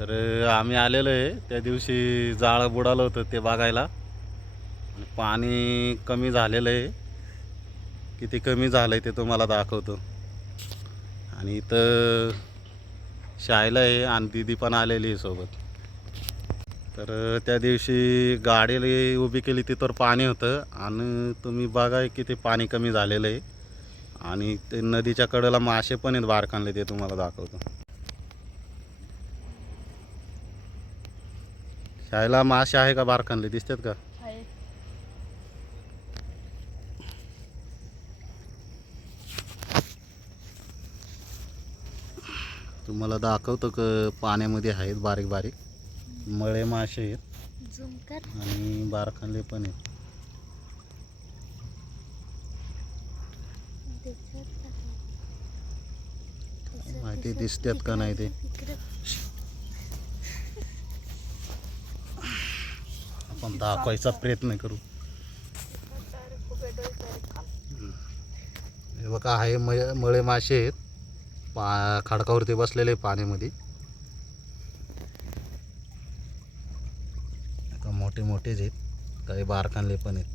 तर आम्ही आलेलो आहे त्या दिवशी जाळं बुडालं होतं ते बघायला. आणि पाणी कमी झालेलं आहे, किती कमी झालं आहे ते तुम्हाला दाखवतो. आणि इथं शाळेला आहे आणि दीदी पण आलेली आहे सोबत. तर त्या दिवशी गाडीला उभी केली तिथवर पाणी होतं आणि तुम्ही बघा किती पाणी कमी झालेलं आहे. आणि ते नदीच्या कडेला मासे पण आहेत बारकानले, ते तुम्हाला दाखवतो. शाळेला मासे आहे का बारकानले, दिसतात का? तुम्हाला दाखवतो क पाण्यामध्ये आहेत बारीक बारीक मळे मासे आहेत आणि बारकानले पण आहेत. माहिती दिसतात का नाही ते आपण दाखवायचा प्रयत्न करू. हे बघा, आहे मळे मासे आहेत, खडकावरती बसलेले पाण्यामध्ये. मोठे मोठेच आहेत, काही बारकानले पण आहेत.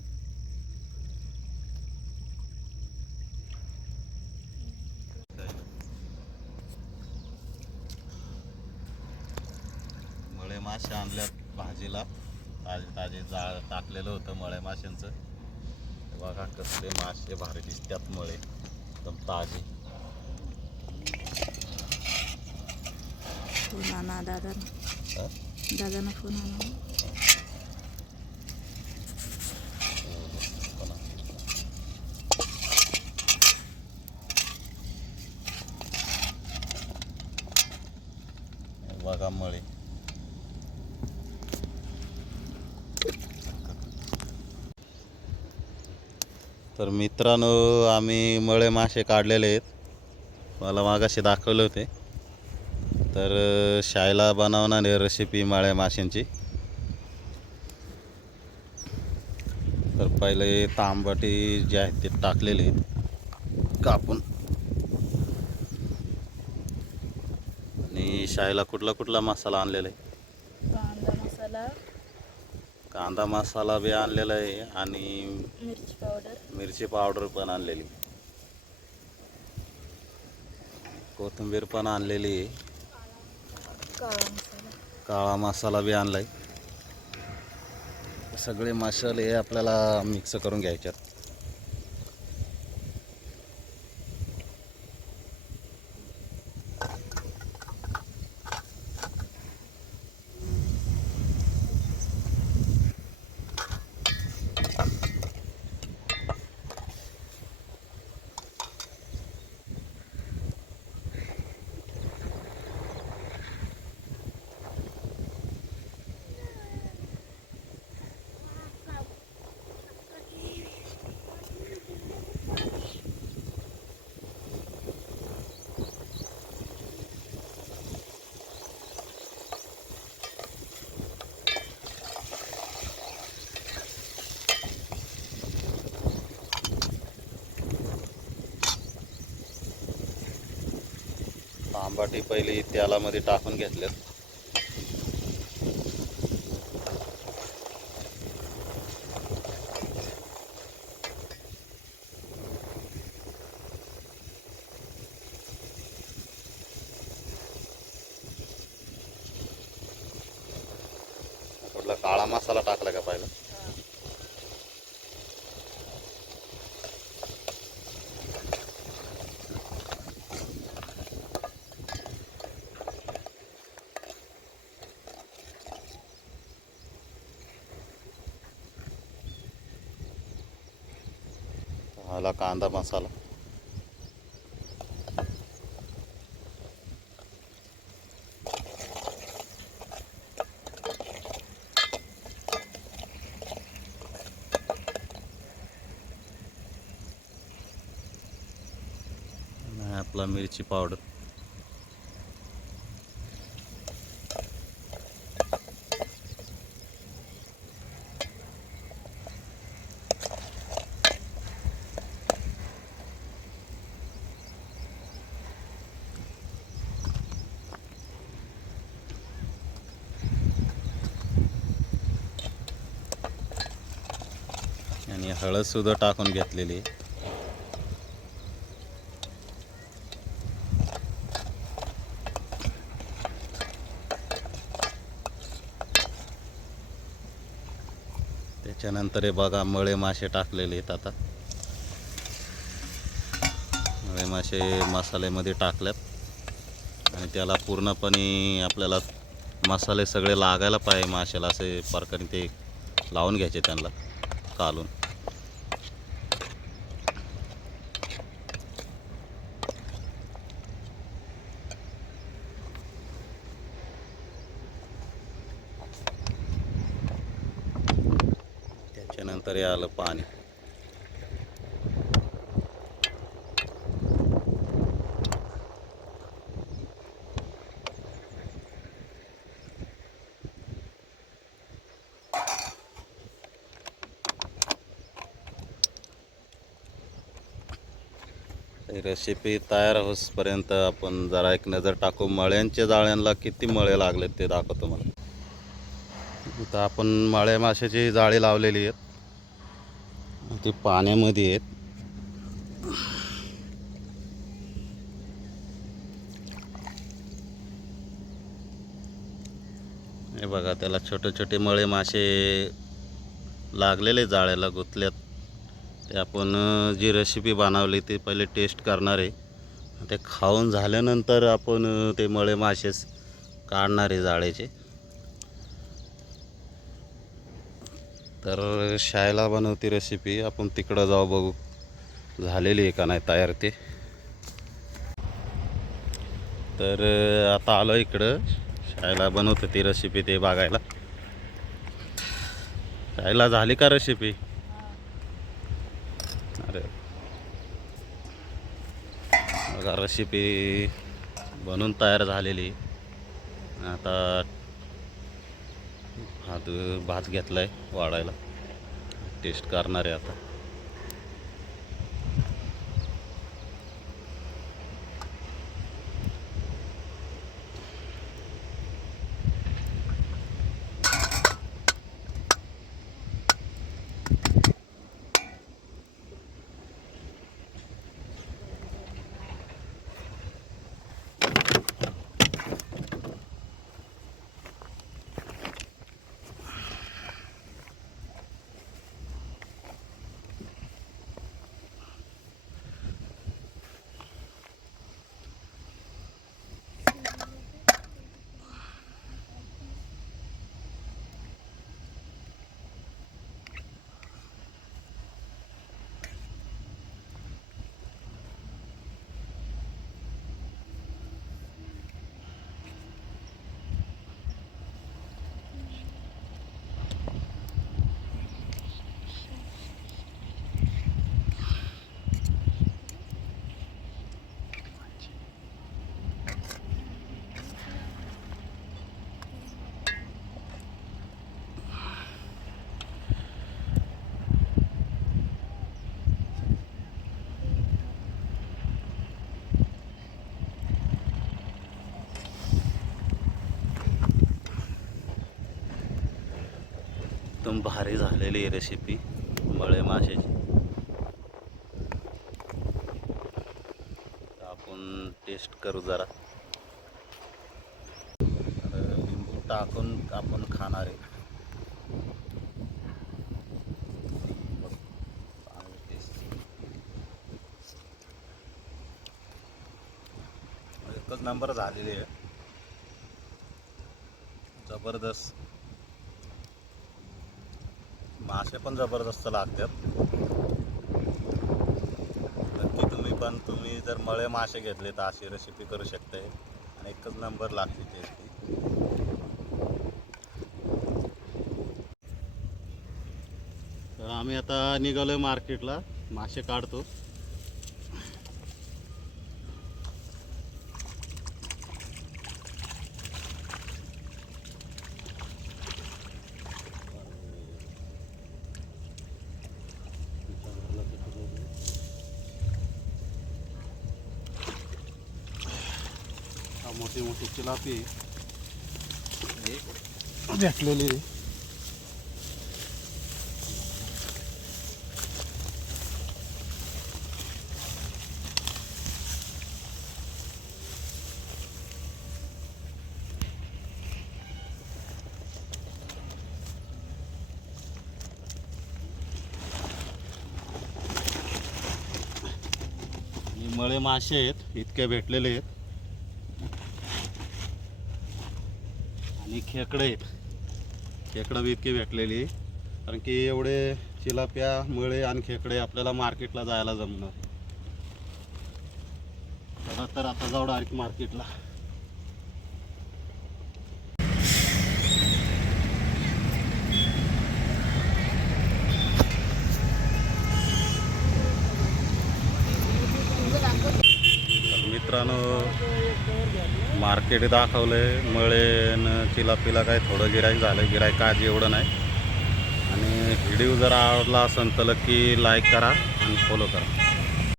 मळे मासे आणल्यात भाजीला, ताजे ताजे जाळ टाकलेलं होतं मळे माशांचं. बघा कसले मासे भारी दिसतात, मळे एकदम ताजे. फोन आणा दादानं फोन आणा. बघा मळे. तर मित्रांनो, आम्ही मळे मासे काढलेले आहेत, मला मागाशी दाखवले होते. तर शाळेला बनवणार आहे रेसिपी मळे माशांची. तर पहिले तांबटी जे आहेत ते टाकलेले आहेत कापून. आणि शाळेला कुठला कुठला मसाला आणलेला आहे? कांदा मसाला बी आणलेला आहे आणि मिरची पावडर पण आणलेली, कोथिंबीर पण आणलेली आहे, काळा मसाला बी आणलाय. सगळे मसाले आपल्याला मिक्स करून घ्यायच्यात. तांबाटी पहिली तेलामध्ये टाकून घेतल्यात. कुठला काळा मसाला टाकला का पहिला? आला कांदा मसाला. आपला मिरची पावडर. हळदसुद्धा टाकून घेतलेली. त्याच्यानंतर हे बघा मळे मासे टाकलेले आहेत. आता मळे मासे मसाल्यामध्ये टाकल्यात आणि त्याला पूर्णपणे आपल्याला मसाले सगळे लागायला पाहिजे माशाला, असे प्रकारे ते लावून घ्यायचे त्यांना कालून. त्याच्यानंतर हे आलं पाणी. रेसिपी तयार होईपर्यंत आपण जरा एक नजर टाकू मळ्यांच्या जाळ्यांना किती मळे लागलेत ते दाखवतो मला. इथं आपण मळ्या माशाची जाळी लावलेली आहेत, ती पाण्यामध्ये आहेत. हे बघा त्याला छोटे छोटे मळे मासे लागलेले जाळ्याला गुंतल्यात. ते आपण जी रेसिपी बनवली ती पहिले टेस्ट करणार आहे. ते खाऊन झाल्यानंतर आपण ते मळे मासे काढणार आहे जाळ्याचे. तर शाळेला बनवती रेसिपी आपण तिकडं जाऊ बघू झालेली आहे का नाही तयार ते. तर आता आलो इकडं शाळेला बनवते ती रेसिपी ते बघायला. शाळेला झाली का रेसिपी? अरे बघा रेसिपी बनवून तयार झालेली. आता भात घेतला आहे वाढायला, टेस्ट करणार आहे आता. एकदम भारी झालेली आहे रेसिपी मळे माशाची. आपण टेस्ट करू जरा. लिंबू टाकून आपण खाणार आहे. एकच नंबर झालेली आहे, जबरदस्त. मासे पण जबरदस्त लागतात. नक्की तुम्ही जर मळे मासे घेतले तर अशी रेसिपी करू शकता आणि एकच नंबर लागते टेस्टी. तर आम्ही आता निघालोय मार्केटला, मासे काढतो. मोठी मोठी चिलापी भेटलेली. मळे मासे आहेत इतके भेटलेले आहेत आणि खेकडे आहेत. खेकडं बी इतके भेटलेली आहे. कारण की एवढे चिलाप्या मळे आणि खेकडे आपल्याला मार्केटला जायला जमणार. चला तर आता जाऊ डायरेक्ट मार्केटला. मित्रांनो मार्केट दाखवलंय. मळे न चिलापीला काय थोडं गिराईक झालं. गिराईक आज एवढं नाही. आणि व्हिडिओ जर आवडला असेल तर की लाईक करा आणि फॉलो करा.